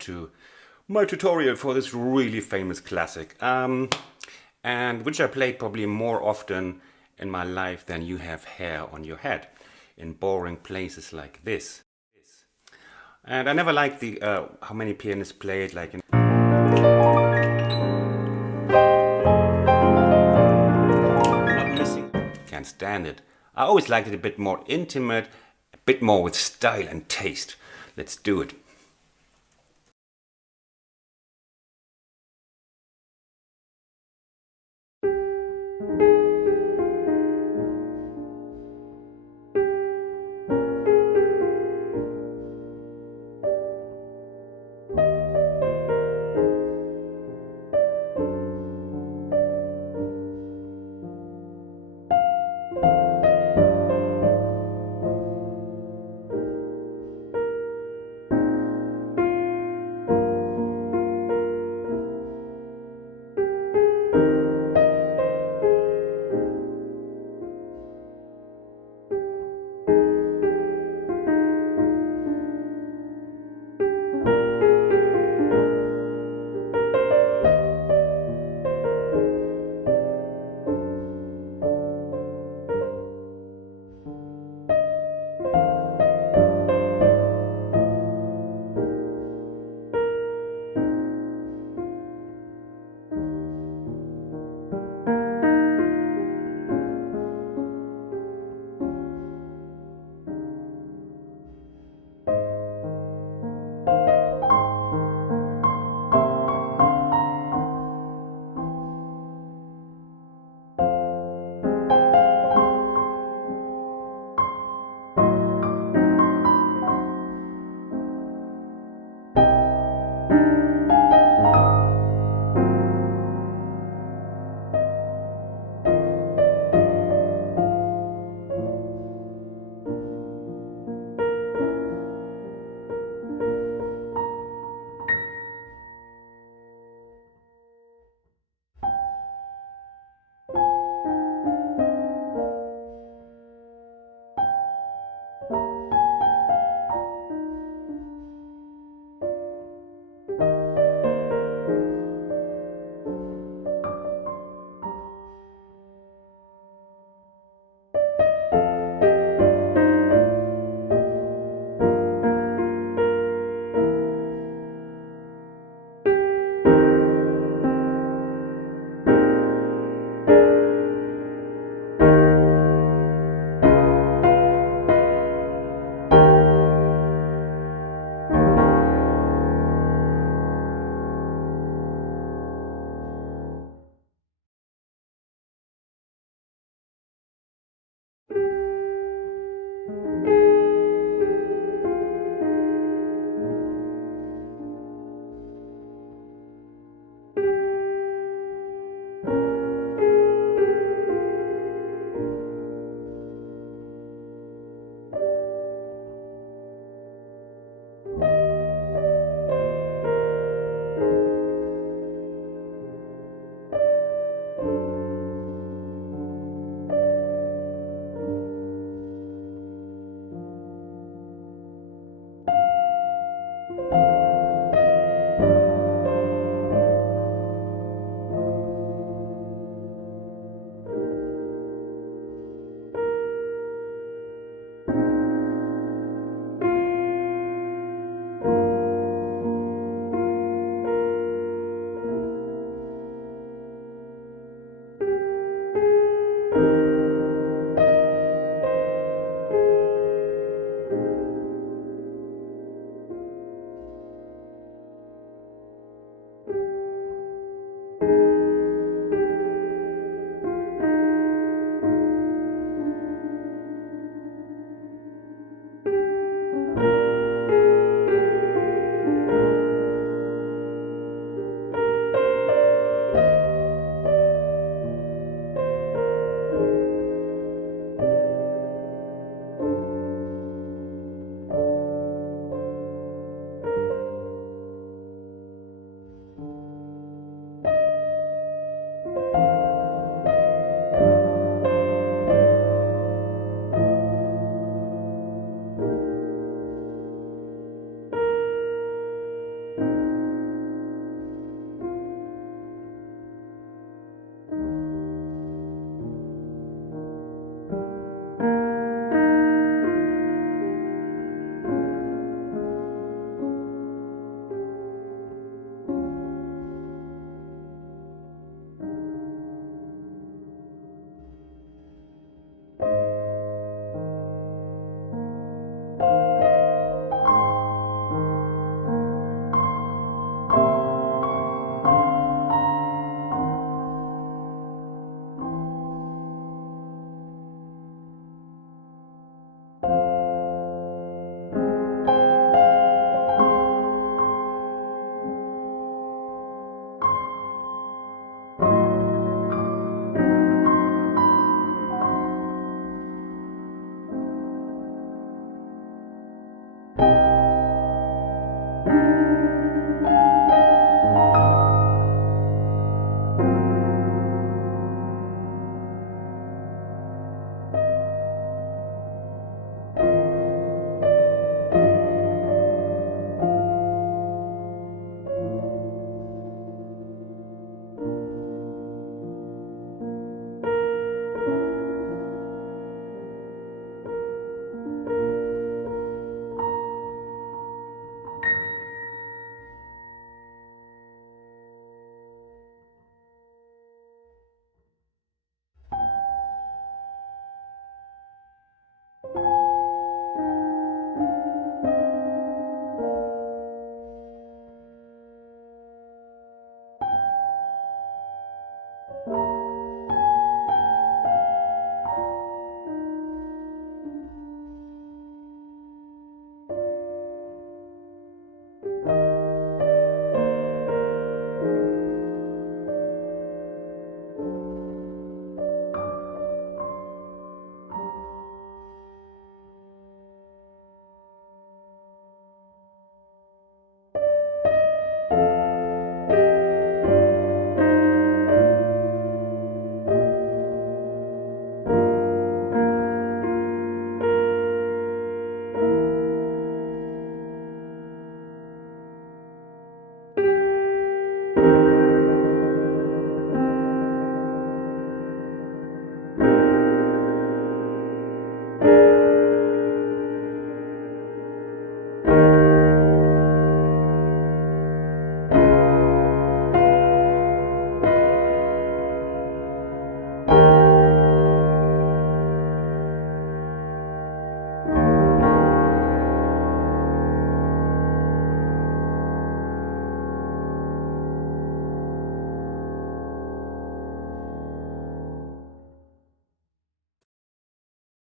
to my tutorial for this really famous classic, and which I played probably more often in my life than you have hair on your head, in boring places like this. And I never liked the how many pianists play it like in not missing. Can't stand it. I always liked it a bit more intimate, a bit more with style and taste. Let's do it.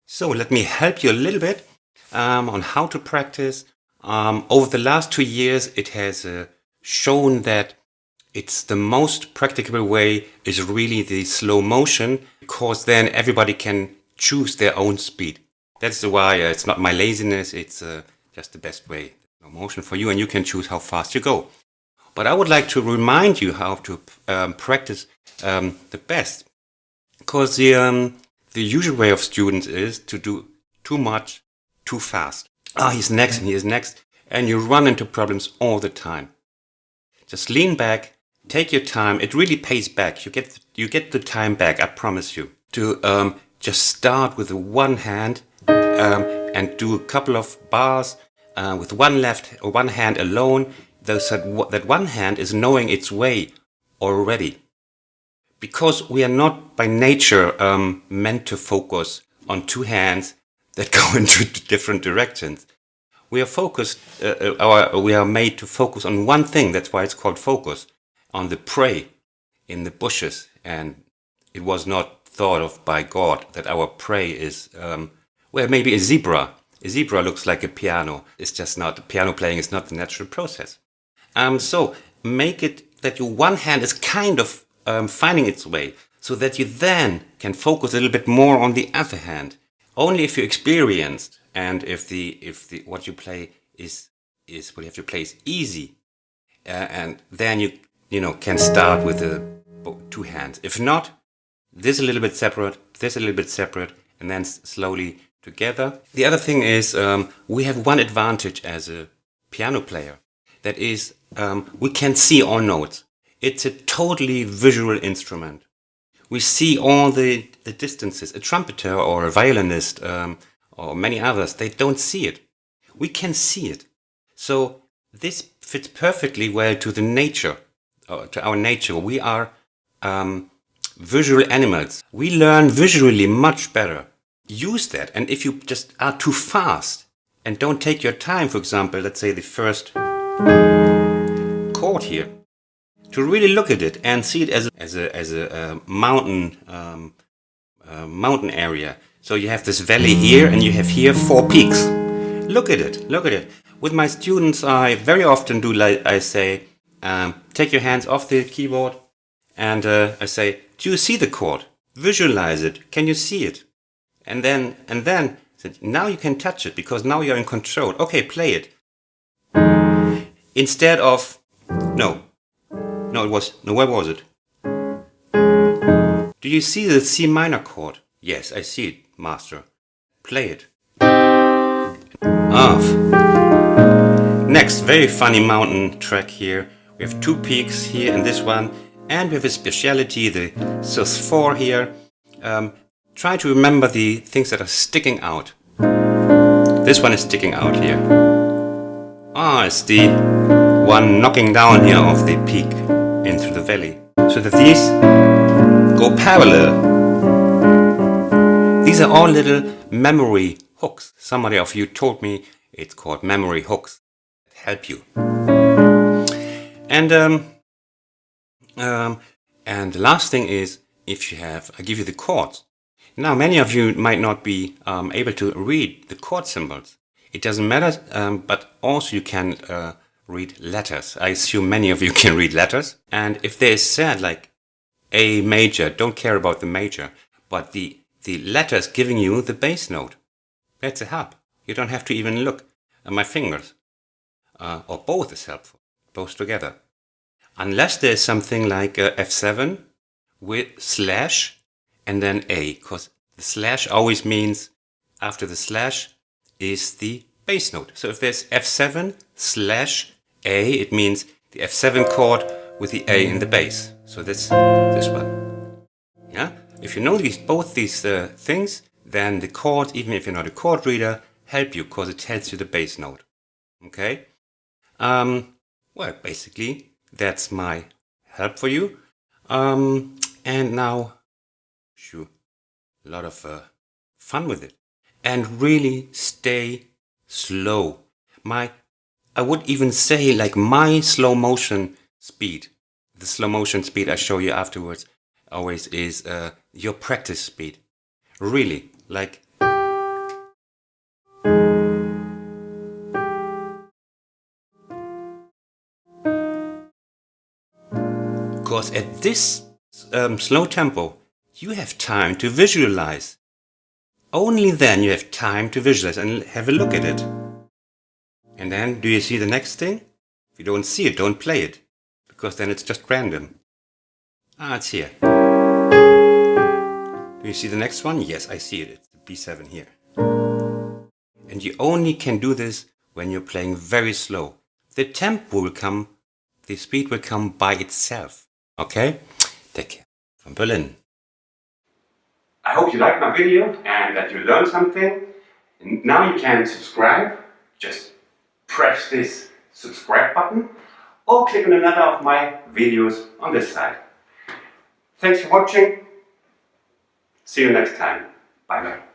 So let me help you a little bit on how to practice. Over the last 2 years, it has shown that it's the most practicable way is really the slow motion, because then everybody can choose their own speed. That's why it's not my laziness, it's just the best way. Slow motion for you, and you can choose how fast you go. But I would like to remind you how to practice the best, because the usual way of students is to do too much, too fast. He's next and he is next, and you run into problems all the time. Just lean back, take your time. It really pays back. You get the time back, I promise you. To just start with the one hand and do a couple of bars with one hand alone. That one hand is knowing its way already. Because we are not by nature meant to focus on two hands that go into different directions. We are focused. We are made to focus on one thing. That's why it's called focus, on the prey in the bushes. And it was not thought of by God that our prey is, well, maybe a zebra. A zebra looks like a piano. It's just not. Piano playing is not the natural process. So make it that your one hand is kind of finding its way, so that you then can focus a little bit more on the other hand. Only if you're experienced and if what you play is what you have to play is easy, and then you can start with the two hands. If not, this a little bit separate, this a little bit separate, and then slowly together. The other thing is we have one advantage as a piano player. That is, we can see all notes. It's a totally visual instrument. We see all the distances. A trumpeter or a violinist or many others, they don't see it. We can see it. So this fits perfectly well to the nature, to our nature. We are visual animals. We learn visually much better. Use that. And if you just are too fast and don't take your time, for example, let's say the first chord here, to really look at it and see it as a mountain mountain area. So you have this valley here, and you have here 4 peaks. Look at it. Look at it. With my students, I very often do like I say, take your hands off the keyboard, and I say, do you see the chord? Visualize it. Can you see it? And then now you can touch it, because now you're in control. Okay, play it. instead of, no, where was it? Do you see the C minor chord? Yes, I see it, master. Play it. Off. Next, very funny mountain track here. We have two peaks here in this one, and we have a speciality, the sus4 here. Try to remember the things that are sticking out. This one is sticking out here. It's the one knocking down here of the peak into the valley. So that these go parallel. These are all little memory hooks. Somebody of you told me it's called memory hooks. Help you. And the last thing is, if you have, I give you the chords. Now, many of you might not be able to read the chord symbols. It doesn't matter, but also you can read letters. I assume many of you can read letters. And if they said like A major, don't care about the major, but the letters giving you the bass note. That's a help. You don't have to even look at my fingers. Or both is helpful, both together. Unless there's something like F7 with slash and then A, because the slash always means after the slash is the bass note. So if there's F7 slash A, it means the F7 chord with the A in the bass. So that's this one. Yeah. If you know both these things, then the chords, even if you're not a chord reader, help you because it tells you the bass note. Okay. Well, basically, that's my help for you. And now, a lot of fun with it. And really stay slow. I would even say like my slow motion speed, the slow motion speed I show you afterwards, always is your practice speed. Really, like. Because at this slow tempo, you have time to visualize. Only then you have time to visualize and have a look at it. And then, do you see the next thing? If you don't see it, don't play it. Because then it's just random. It's here. Do you see the next one? Yes, I see it. It's the B7 here. And you only can do this when you're playing very slow. The tempo will come, the speed will come by itself. Okay? Take care. From Berlin. I hope you liked my video and that you learned something. And now you can subscribe. Just press this subscribe button or click on another of my videos on this side. Thanks for watching. See you next time. Bye bye.